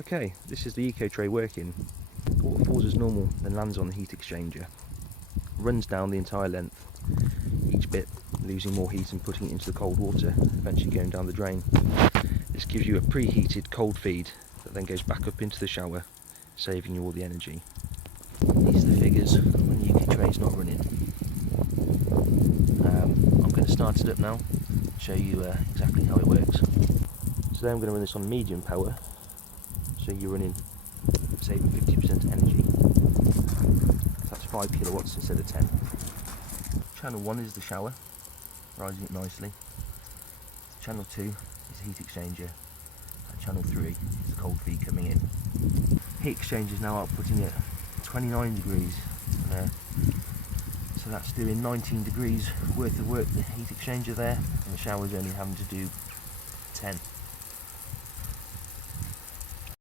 Okay, this is the eco tray working. Water falls as normal, then lands on the heat exchanger. Runs down the entire length, each bit losing more heat and putting it into the cold water, eventually going down the drain. This gives you a preheated cold feed that then goes back up into the shower, saving you all the energy. These are the figures when the eco tray is not running. I'm going to start it up now, show you exactly how it works. So then I'm going to run this on medium power, so you're running, saving 50% energy. That's 5 kilowatts instead of 10. Channel 1 is the shower, rising it nicely. Channel 2 is the heat exchanger, and channel 3 is the cold feed coming in. Heat exchanger is now outputting at 29 degrees, so that's doing 19 degrees worth of work, the heat exchanger there, and the shower's only having to do 10.